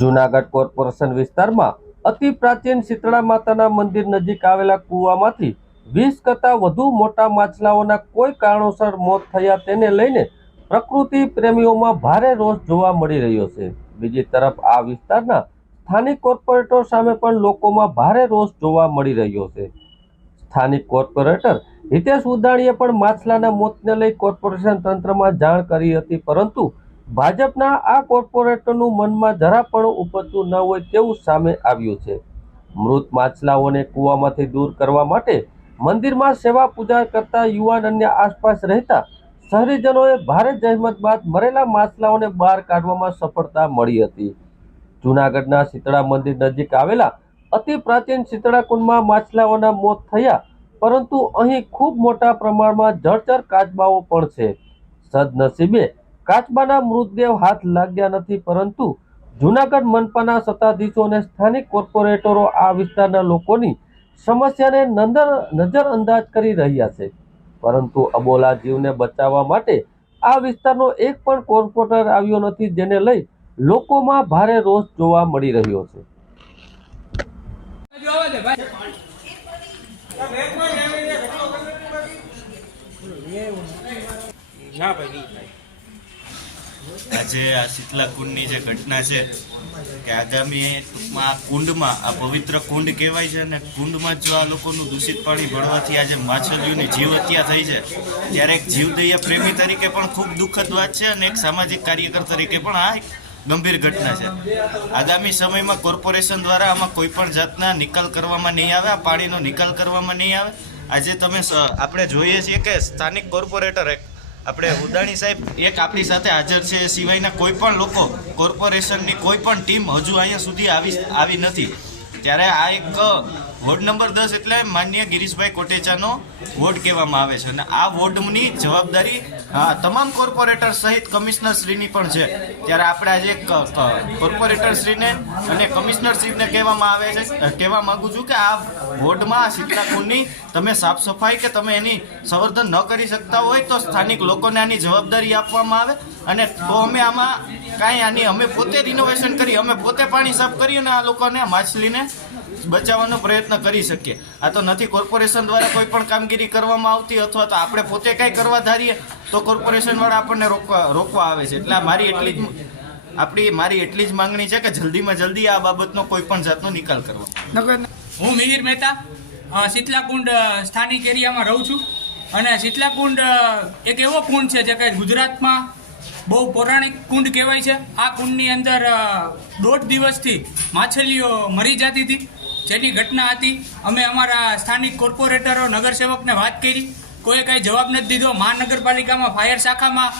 Junagadh corporation વિસ્તારમાં અતિ પ્રાચીન શીતળા માતાના મંદિર નજીક આવેલા કૂવામાંથી વીસ કરતાં વધુ મોટા માછલાઓના કોઈ કારણોસર મોત થયા તેને લઈને પ્રકૃતિ પ્રેમીઓમાં ભારે રોષ જોવા મળી રહ્યો છે. બીજી તરફ આ વિસ્તારના સ્થાનિક કોર્પોરેટર સામે પણ લોકોમાં ભારે રોષ જોવા મળી રહ્યો છે. સ્થાનિક કોર્પોરેટર હિતેશ ઉદાણીએ પણ માછલાના મોતને લઈ કોર્પોરેશન તંત્રમાં જાણ કરી હતી, પરંતુ ભાજપના આ કોર્પોરેટરનું મનમાં જરા પણ ઉપજતું ન હોય તેવું સામે આવ્યું છે. મૃત માછલાઓને કૂવામાંથી દૂર કરવા માટે મંદિરમાં સેવા પૂજા કરતા યુવાન અન્ય આસપાસ રહેતા શહેરીજનોએ ભારે જહેમત બાદ મરેલા માછલાઓને બહાર કાઢવામાં સફળતા મળી હતી. જૂનાગઢના શીતળા મંદિર નજીક આવેલા અતિ પ્રાચીન શીતળા કુંડમાં માછલાઓના મોત થયા, પરંતુ અહીં ખૂબ મોટા પ્રમાણમાં જળચર કાચબાઓ પણ છે. સદનસીબે કાચબાના મૃતદેહ હાથ લાગ્યા નથી, પરંતુ જૂનાગઢ મનપાના સત્તાધીશો અને સ્થાનિક કોર્પોરેટરો આ વિસ્તારના લોકોની સમસ્યાને નંદર, નજરઅંદાજ કરી રહ્યા છે. પરંતુ અબોલા જીવને બચાવવા માટે આ વિસ્તારનો એક પણ કોર્પોરેટર આવ્યો નથી, જેને લઈ લોકોમાં ભારે રોષ જોવા મળી રહ્યો છે. ના ભાઈ આજે આ શીતલા કુંડની જે ઘટના છે કે આગામી ટૂંકમાં આ કુંડમાં, આ પવિત્ર કુંડ કહેવાય છે અને કુંડમાં જો આ લોકોનું દૂષિત પાણી ભળવાથી આજે માછલીઓની જીવ હત્યા થઈ છે, ત્યારે એક જીવદયા પ્રેમી તરીકે પણ ખૂબ દુઃખદ વાત છે અને એક સામાજિક કાર્યકર તરીકે પણ આ ગંભીર ઘટના છે. આગામી સમયમાં કોર્પોરેશન દ્વારા આમાં કોઈ પણ જાતના નિકાલ કરવામાં નહીં આવે, આ પાણીનો નિકાલ કરવામાં નહીં આવે. આજે તમે આપણે જોઈએ છીએ કે સ્થાનિક કોર્પોરેટર એક આપણે ઉદાણી સાહેબ એક આપણી સાથે હાજર છે. સિવાયના કોઈ પણ લોકો, કોર્પોરેશનની કોઈ પણ ટીમ હજુ અહીંયા સુધી આવી આવી નથી. ત્યારે આ એક વોર્ડ નંબર દસ એટલે માન્ય ગિરીશભાઈ કોટેચાનો વોર્ડ કહેવામાં આવે છે. અને આ વોર્ડની જવાબદારી તમામ કોર્પોરેટર સહિત કમિશનર શ્રીની પણ છે. ત્યારે આપણે આજે ક- ક- કોર્પોરેટર શ્રીને અને કમિશનર શ્રીને કહેવામાં આવે છે કહેવા માગું છું કે આ વોર્ડમાં શીતલાકુંડની તમે સાફ સફાઈ કે તમે એની સંવર્ધન ન કરી શકતા હોય તો સ્થાનિક લોકોને આની જવાબદારી આપવામાં આવે. અને તો અમે આમાં કાંઈ આની, અમે પોતે રિનોવેશન કરી, અમે પોતે પાણી સાફ કરી અને આ લોકોને માછલીને બચાવવાનો પ્રયત્ન કરી શકીએ. આ તો નથી કોર્પોરેશન દ્વારા કોઈ પણ કામગીરી કરવામાં આવતી અથવા તો આપણે પોતે કાંઈ કરવા ધારીએ તો કોર્પોરેશન વાળા આપણને રોકવા રોકવા આવે છે. એટલે મારી એટલી જ આપણી મારી એટલી જ માંગણી છે કે જલ્દીમાં જલ્દી આ બાબતનો કોઈ પણ જાતનો નિકાલ કરવો. હું મિહિર મહેતા શીતલાકુંડ સ્થાનિક એરિયામાં રહું છું. અને શીતલાકુંડ એક એવો કુંડ છે જે કે ગુજરાતમાં બહુ પૌરાણિક કુંડ કહેવાય છે. આ કુંડની અંદર દોઢ દિવસથી માછલીઓ મરી જતી હતી. જેની ઘટના હતી. અમે અમારા સ્થાનિક કોર્પોરેટરો, નગરસેવકને વાત કરી. કોઈ કાંઈ જવાબ નથી દીધો. મહાનગરપાલિકામાં, ફાયર શાખામાં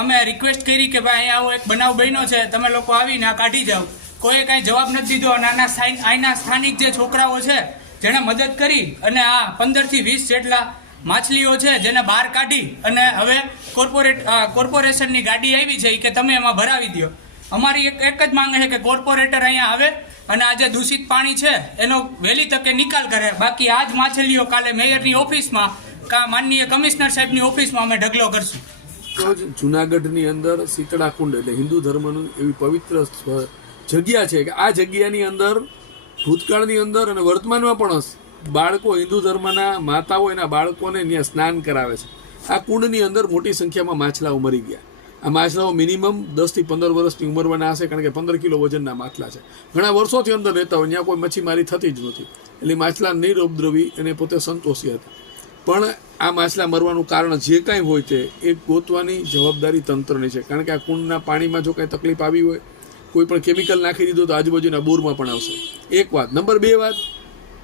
અમે રિક્વેસ્ટ કરી કે ભાઈ આવો એક બનાવ બન્યો છે. તમે લોકો આવીને આ કાઢી જાઓ. કોઈએ કાંઈ જવાબ નથી દીધો. અને આના અહીંના સ્થાનિક જે છોકરાઓ છે, જેણે મદદ કરી અને આ પંદરથી વીસ જેટલા માછલીઓ છે, જેને બહાર કાઢી અને હવે કોર્પોરેટ કોર્પોરેશનની ગાડી આવી છે કે તમે એમાં ભરાવી દો અમારી એક એક જ માંગ છે કે કોર્પોરેટર અહીંયા આવે અને આ જે દૂષિત પાણી છે, એનો વહેલી તકે નિકાલ કરે. બાકી આ જ માછલીઓ કાલે મેયરની ઓફિસમાં, કા માનનીય કમિશનર સાહેબની ઓફિસમાં અમે ઢગલો કરશું. જુનાગઢની અંદર શીતળા કુંડ એટલે હિન્દુ ધર્મનું એવી પવિત્ર જગ્યા છે કે આ જગ્યાની અંદર, ભૂતકાળની અંદર અને વર્તમાનમાં પણ બાળકો હિન્દુ ધર્મના માતાઓ એના બાળકોને ત્યાં સ્નાન કરાવે છે. આ કુંડની અંદર મોટી સંખ્યામાં માછલાઓ મરી ગયા. આ માછલાઓ મિનિમમ દસથી પંદર વર્ષની ઉંમરના હશે, કારણ કે પંદર કિલો વજનના માછલા છે. ઘણા વર્ષોથી અંદર રહેતા હોય, ત્યાં કોઈ મચ્છીમારી થતી જ નથી. એટલે માછલા નિરુપદ્રવી અને પોતે સંતોષી હતા. પણ આ માછલા મરવાનું કારણ જે કાંઈ હોય તે, એ ગોતવાની જવાબદારી તંત્રની છે. કારણ કે આ કુંડના પાણીમાં જો કાંઈ તકલીફ આવી હોય, કોઈ પણ કેમિકલ નાખી દીધું તો આજુબાજુના બોરમાં પણ આવશે. એક વાત. નંબર બે વાત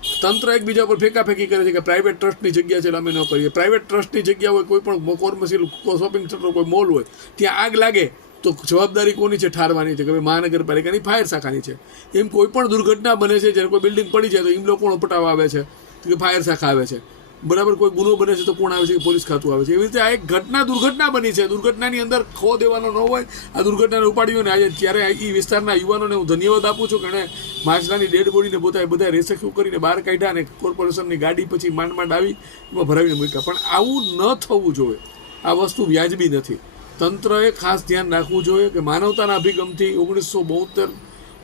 તંત્ર એકબીજા પર ફેંકાફેંકી કરે છે કે પ્રાઇવેટ ટ્રસ્ટની જગ્યા છે અમે ન કરીએ. પ્રાઇવેટ ટ્રસ્ટની જગ્યા હોય, કોઈ પણ કોર્મશીલ શોપિંગ સેન્ટર કોઈ મોલ હોય, ત્યાં આગ લાગે તો જવાબદારી કોની છે? ઠારવાની છે કે ભાઈ મહાનગરપાલિકાની ફાયર શાખાની છે. એમ કોઈ પણ દુર્ઘટના બને છે, જ્યારે કોઈ બિલ્ડિંગ પડી જાય તો એમ લોકો પટાવા આવે છે કે ફાયર શાખા આવે છે. બરાબર કોઈ ગુનો બને છે તો કોણ આવે છે? કે પોલીસ ખાતું આવે છે. એવી રીતે આ એક ઘટના દુર્ઘટના બની છે. દુર્ઘટનાની અંદર ખો દેવાનો ન હોય, આ દુર્ઘટનાને ઉપાડ્યો ને આજે ત્યારે એ વિસ્તારના યુવાનોને હું ધન્યવાદ આપું છું કે એણે માછલાની ડેડ બોડીને પોતા બધા રેસ્ક્યુ કરીને બહાર કાઢ્યા અને કોર્પોરેશનની ગાડી પછી માંડ માંડ આવી, એમાં ભરાવીને મૂક્યા. પણ આવું ન થવું જોઈએ. આ વસ્તુ વ્યાજબી નથી. તંત્રએ ખાસ ધ્યાન રાખવું જોઈએ કે માનવતાના અભિગમથી ઓગણીસો બોતેર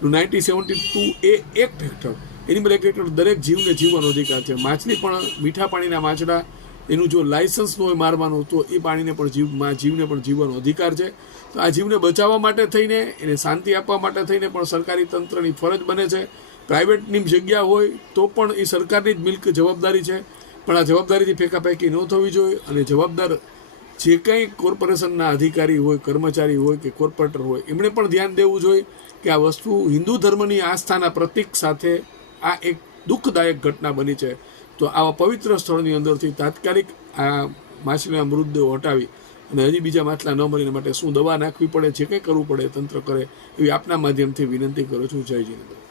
નાઇન્ટીન સેવન્ટી ટુ એ એક્ટ હેઠળ એનિમલ એક્ટ હેઠળ દરેક જીવને જીવવાનો અધિકાર છે. માછલી પણ મીઠા પાણીના માછડા, એનું જો લાયસન્સ ન હોય મારવાનું, તો એ પાણીને પણ જીવ જીવને પણ જીવવાનો અધિકાર છે. તો આ જીવને બચાવવા માટે થઈને, એને શાંતિ આપવા માટે થઈને પણ સરકારી તંત્રની ફરજ બને છે. પ્રાઇવેટની જગ્યા હોય તો પણ એ સરકારની જ મિલ્ક જવાબદારી છે. પણ આ જવાબદારીથી ફેંકાફેંકી ન થવી જોઈએ અને જવાબદાર જે કંઈ કોર્પોરેશનના અધિકારી હોય, કર્મચારી હોય કે કોર્પોરેટર હોય, એમણે પણ ધ્યાન દેવું જોઈએ કે આ વસ્તુ હિન્દુ ધર્મની આસ્થાના પ્રતીક સાથે આ એક દુઃખદાયક ઘટના બની છે. તો આવા પવિત્ર સ્થળની અંદરથી તાત્કાલિક આ માછલીના મૃતદેહો હટાવી અને હજી બીજા માછલા ન મરીને માટે શું દવા નાખવી પડે, જે કંઈ કરવું પડે તંત્ર કરે એવી આપના માધ્યમથી વિનંતી કરું છું. જય જીનેન્દ્ર